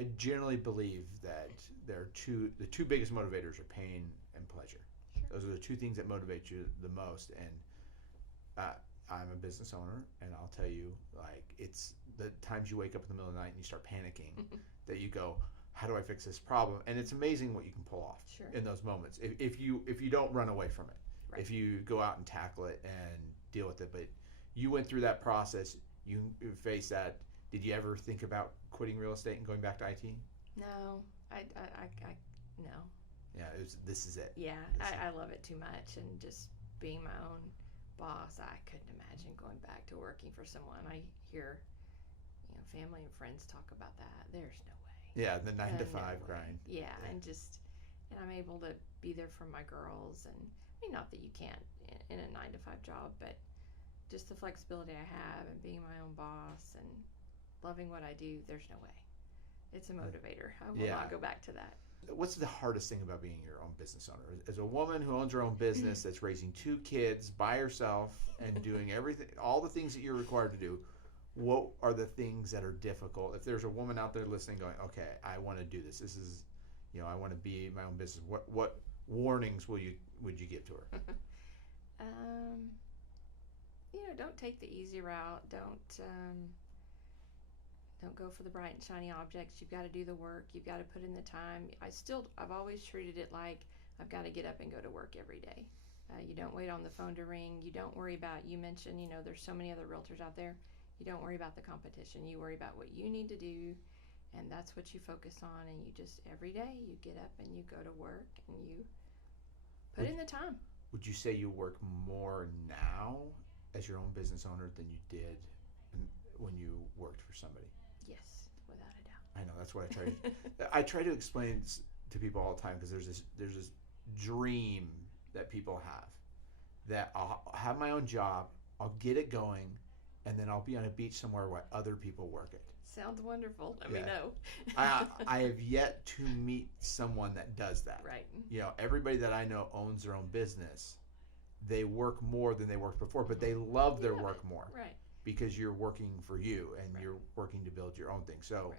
I generally believe that the two biggest motivators are pain and pleasure. Sure. Those are the two things that motivate you the most. And I'm a business owner, and I'll tell you, like, it's the times you wake up in the middle of the night and you start panicking that you go, how do I fix this problem? And it's amazing what you can pull off Sure. in those moments if you don't run away from it, Right. if you go out and tackle it and deal with it. But you went through that process. You faced that. Did you ever think about quitting real estate and going back to IT? No, I no. Yeah, this is it. Yeah, I love it too much, and just being my own boss, I couldn't imagine going back to working for someone. I hear, family and friends talk about that. There's no way. Yeah, the 9 to 5 No way. grind. Yeah, and I'm able to be there for my girls, and I mean, not that you can't in a 9 to 5 job, but just the flexibility I have and being my own boss and loving what I do, there's no way. It's a motivator. I will not go back to that. What's the hardest thing about being your own business owner? As a woman who owns her own business, that's raising 2 kids by herself and doing everything, all the things that you're required to do, what are the things that are difficult? If there's a woman out there listening going, okay, I want to do this. This is, I want to be my own business. What warnings would you give to her? Don't take the easy route. Don't go for the bright and shiny objects. You've got to do the work. You've got to put in the time. I've always treated it like I've got to get up and go to work every day. You don't wait on the phone to ring. You don't worry about, you mentioned, there's so many other realtors out there. You don't worry about the competition. You worry about what you need to do, and that's what you focus on. And you just, every day, you get up and you go to work and you put in the time. Would you say you work more now as your own business owner than you did when you worked for somebody? Yes, without a doubt. I know, that's what I try to explain to people all the time, because there's this dream that people have that I'll have my own job, I'll get it going, and then I'll be on a beach somewhere where other people work it. Sounds wonderful. Let me know. I have yet to meet someone that does that. Right. Everybody that I know owns their own business. They work more than they worked before, but they love their work more. Right. Because you're working for you and you're working to build your own thing. So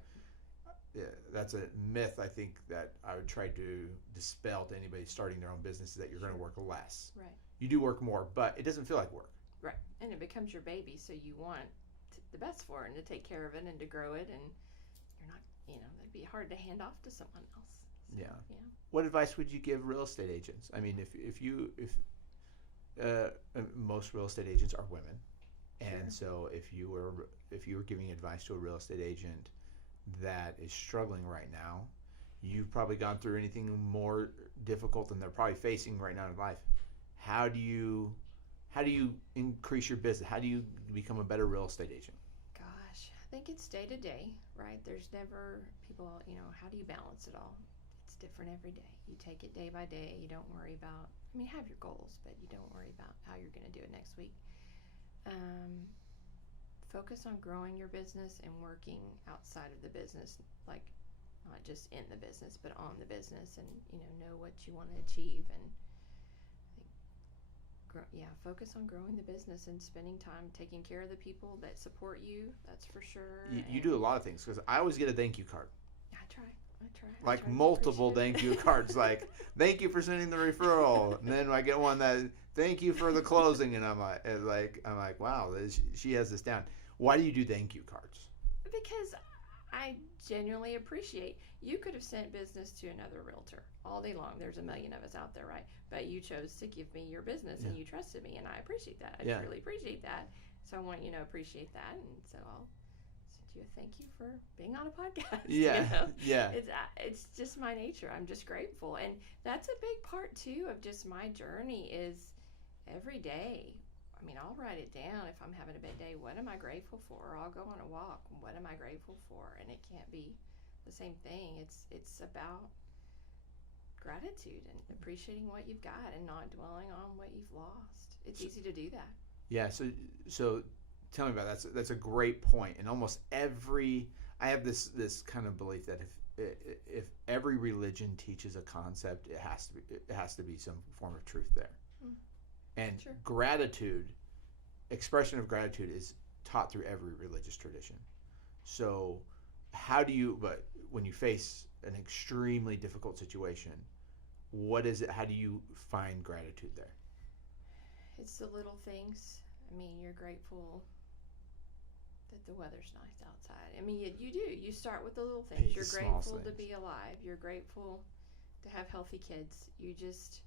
that's a myth, I think, that I would try to dispel to anybody starting their own business, is that you're going to work less. Right. You do work more, but it doesn't feel like work. Right. And it becomes your baby, so you want the best for it and to take care of it and to grow it, and you're not, it'd be hard to hand off to someone else. So, yeah. What advice would you give real estate agents? I mean, if most real estate agents are women. And so if you were giving advice to a real estate agent that is struggling right now, you've probably gone through anything more difficult than they're probably facing right now in life. How do you increase your business? How do you become a better real estate agent? Gosh, I think it's day to day, right? There's never people, how do you balance it all? It's different every day. You take it day by day. You don't worry about, have your goals, but you don't worry about how you're going to do it next week. Focus on growing your business and working outside of the business, like not just in the business, but on the business, and know what you want to achieve, and focus on growing the business and spending time taking care of the people that support you. That's for sure. You do a lot of things, because I always get a thank you card. I try. Like multiple thank you cards, like thank you for sending the referral, and then I get one that thank you for the closing, and I'm like, wow, she has this down. Why do you do thank you cards? Because I genuinely appreciate. You could have sent business to another realtor all day long. There's a million of us out there, right? But you chose to give me your business, and you trusted me, and I appreciate that. I truly appreciate that. So I want you to appreciate that, and so I'll send you a thank you for being on a podcast. Yeah. It's just my nature. I'm just grateful, and that's a big part too of just my journey. Is every day. I'll write it down if I'm having a bad day. What am I grateful for? Or I'll go on a walk. What am I grateful for? And it can't be the same thing. It's about gratitude and appreciating what you've got and not dwelling on what you've lost. It's easy to do that. Yeah. So tell me about that. That's a great point. And almost I have this kind of belief that if every religion teaches a concept, it has to be some form of truth there. And gratitude, expression of gratitude, is taught through every religious tradition. So how do you, but when you face an extremely difficult situation, what is it? How do you find gratitude there? It's the little things. I mean, you're grateful that the weather's nice outside. I mean, you do. You start with the little things. You're grateful to be alive. You're grateful to have healthy kids. You just,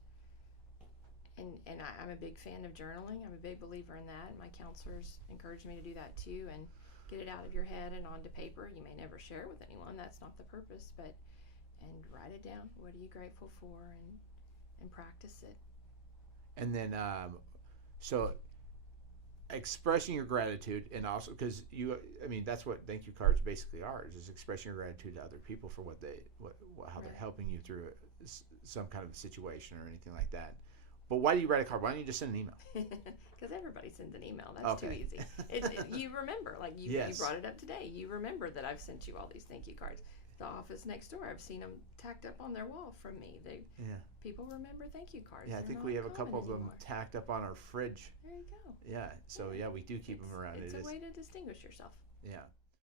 I'm a big fan of journaling. I'm a big believer in that. My counselors encourage me to do that too, and get it out of your head and onto paper. You may never share it with anyone. That's not the purpose, and write it down. What are you grateful for, and practice it. And then, so expressing your gratitude, and also because that's what thank you cards basically are, is expressing your gratitude to other people for how they're helping you through some kind of a situation or anything like that. But why do you write a card? Why don't you just send an email? Because everybody sends an email. That's too easy. You remember, like you brought it up today. You remember that I've sent you all these thank you cards. The office next door, I've seen them tacked up on their wall from me. People remember thank you cards. Yeah, I think we have a couple of them tacked up on our fridge. There you go. Yeah, so we do keep them around. It's a way to distinguish yourself. Yeah.